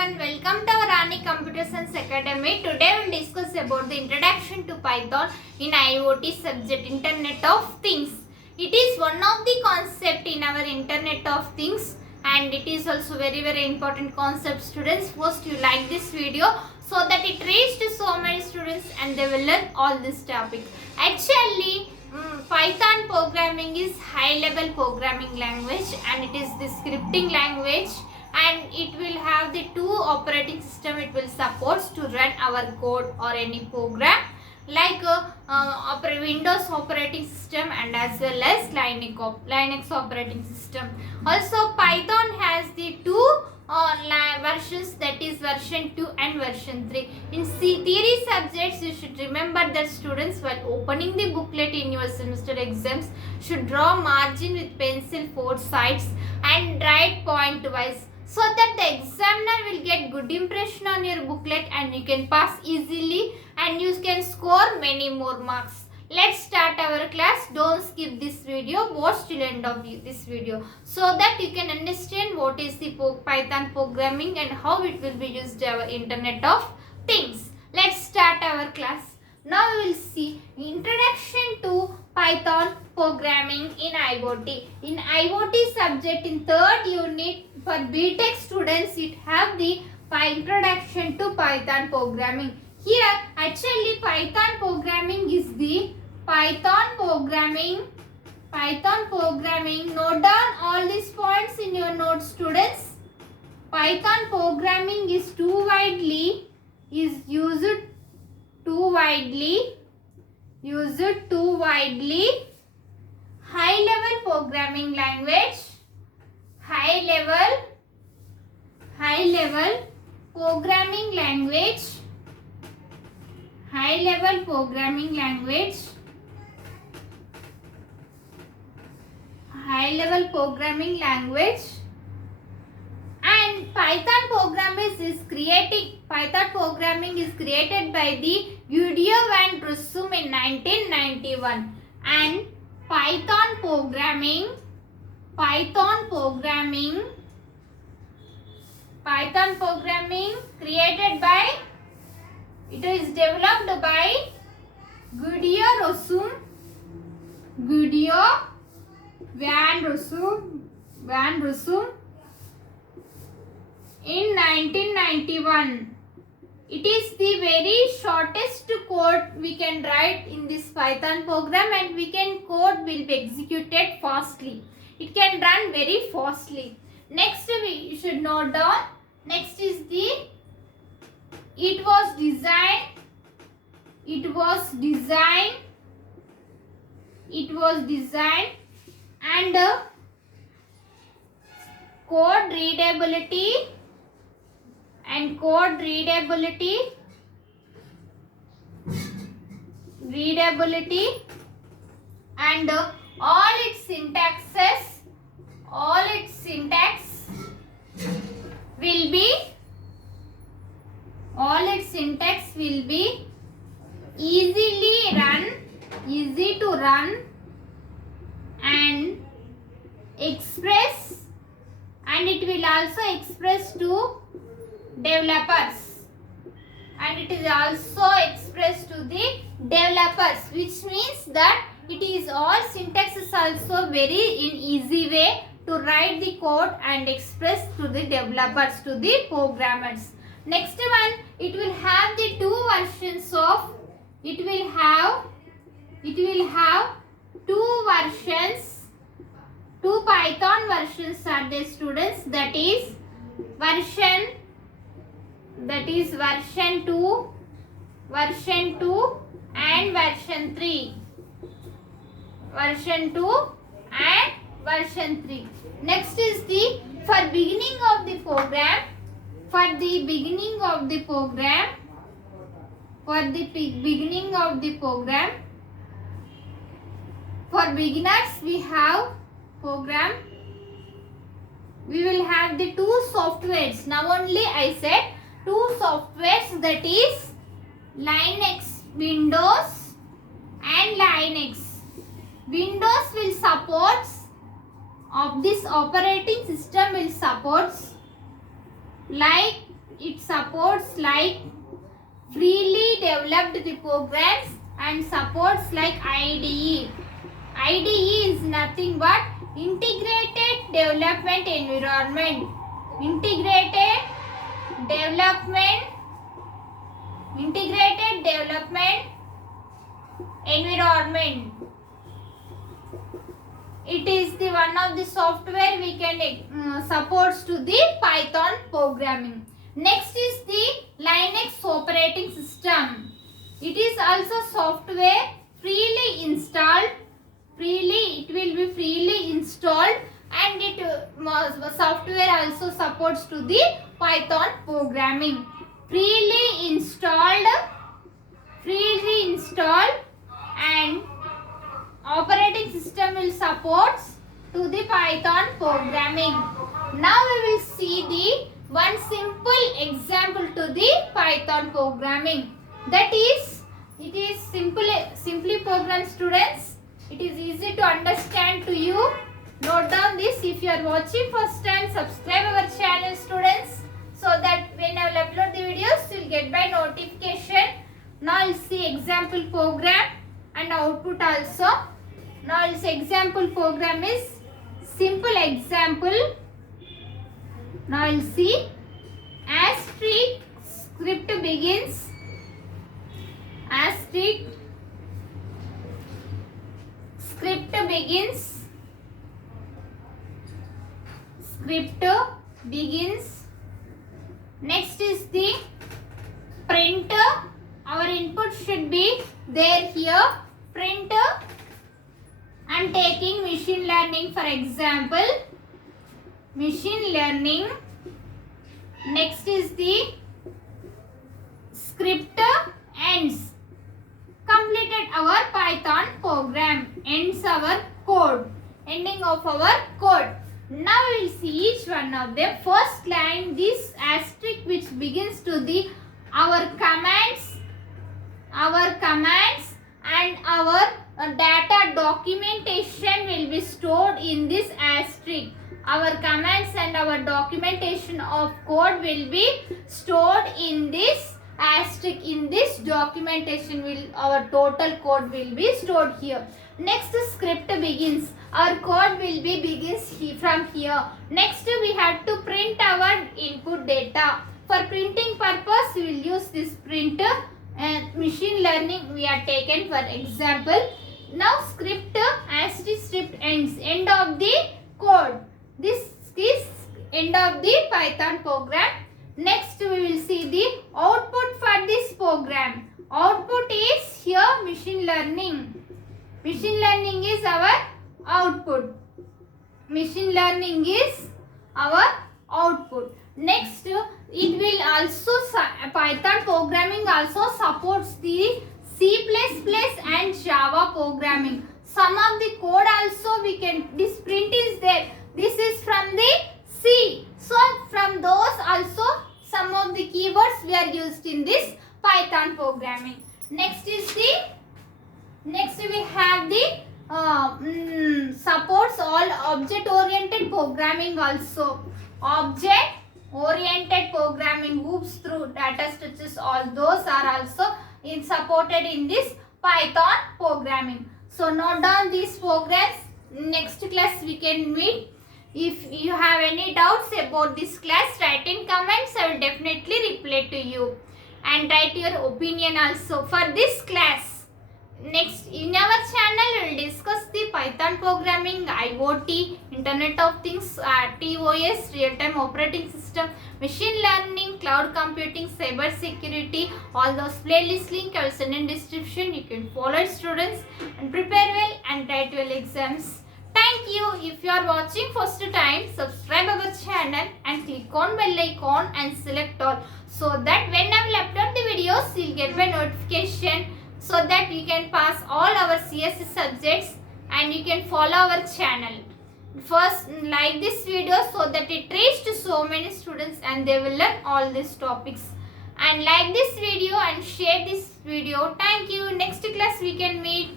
everyone, welcome to our Rani Computer Science Academy. Today we will discuss about the introduction to Python in IoT subject Internet of Things. It is one of the concept in our Internet of Things and it is also very important concept. Students, first you like this video so that it reaches so many students and they will learn all this topic. Actually, Python programming is high level programming language and it is the scripting language, and it will have the two operating system it will support to run our code or any program, like Windows operating system and as well as Linux operating system. Also Python has the two versions, that is version 2 and version 3. In theory subjects, you should remember that students, while opening the booklet in your semester exams, should draw margin with pencil 4 sides and write point wise, so that the examiner will get good impression on your booklet and you can pass easily and you can score many more marks. Let's start our class. Don't skip this video. Watch till end of this video so that you can understand what is the Python programming and how it will be used in our Internet of Things. Let's start our class. Now we will see introduction to Python programming in IoT. In IoT subject in third unit for B.Tech students, it have the introduction to Python programming. Here actually Python programming is the Python programming. Note down all these points in your notes, students. Python programming is used too widely high level programming language, high level programming language and Python programming is created by the Video van Rossum in 1991, and Python programming created by, it is developed by Video van Rossum in 1991. It is the very shortest code we can write in this Python program, and code will be executed fastly. It can run very fastly. Next we should note down. Next is it was designed and code readability and all its syntax will be easy to run and express, and it will also express to developers, which means that it is all syntax is also very in easy way to write the code and express to the developers, to the programmers. Next one, it will have the two versions of, it will have two Python versions are there, students, that is version 2 and version 3. Next is for the beginning of the program, for beginners we will have the two softwares. Now only I said two softwares, that is Windows and Linux. Windows will support of this operating system will support like it supports like freely developed the programs and supports like IDE. IDE is nothing but integrated development environment. Integrated development environment. It is the one of the software we can supports to the Python programming. Next is the Linux operating system. It is also software freely installed. It will be freely installed, and it software also supports to the Python programming. Freely installed and operating system will support to the Python programming. Now we will see the one simple example to the Python programming. That is, it is simply program students. It is easy to understand to you. Note down this. If you are watching first time, subscribe our channel students, so that when I will upload the videos, you will get by notification. Now you will see example program and output also. Now its example program is simple example. Now you will see asterisk script begins. Asterisk script begins. Next is the print. Our input should be there here. Print. I am taking machine learning for example. Machine learning. Next is the script ends. Completed our Python program. Ends our code. Ending of our code. Now we will see each one of them. First line, this asterisk which begins to the our commands and our data documentation will be stored in this asterisk. Our commands and our documentation of code will be stored in this asterisk. In this documentation our total code will be stored here. Next script begins. Our code will be begins from here. Next we have to print our input data. For printing purpose we will use this printer, and machine learning we are taken for example. Now script asterisk script ends. End of the code. This is end of the Python program. Next we will see the output for this program. Output is here machine learning. Machine learning is our output. Machine learning is our output. Next it will also Python programming also supports the C++ and Java programming. Some of the code also we can, this print is there. This is from the C. So from those also some of the keywords we are used in this Python programming. Next we have the supports all object oriented programming also. Object oriented programming, hoops through, data structures, all those are also supported in this Python programming. So note down these programs. Next class we can meet. If you have any doubts about this class, write in comments. I will definitely reply to you, and write your opinion also for this class. Next, in our channel we will discuss the Python programming, IoT, Internet of Things, TOS, real-time operating system, machine learning, cloud computing, cyber security. All those playlist link I will send in description. You can follow it students and prepare well and write well exams. Thank you. If you are watching first time, subscribe our channel and click on bell icon and select all, so that when I will upload the videos you will get my notification, so that you can pass all our CSE subjects and you can follow our channel. First like this video so that it reaches so many students and they will learn all these topics. And like this video and share this video. Thank you. Next class we can meet.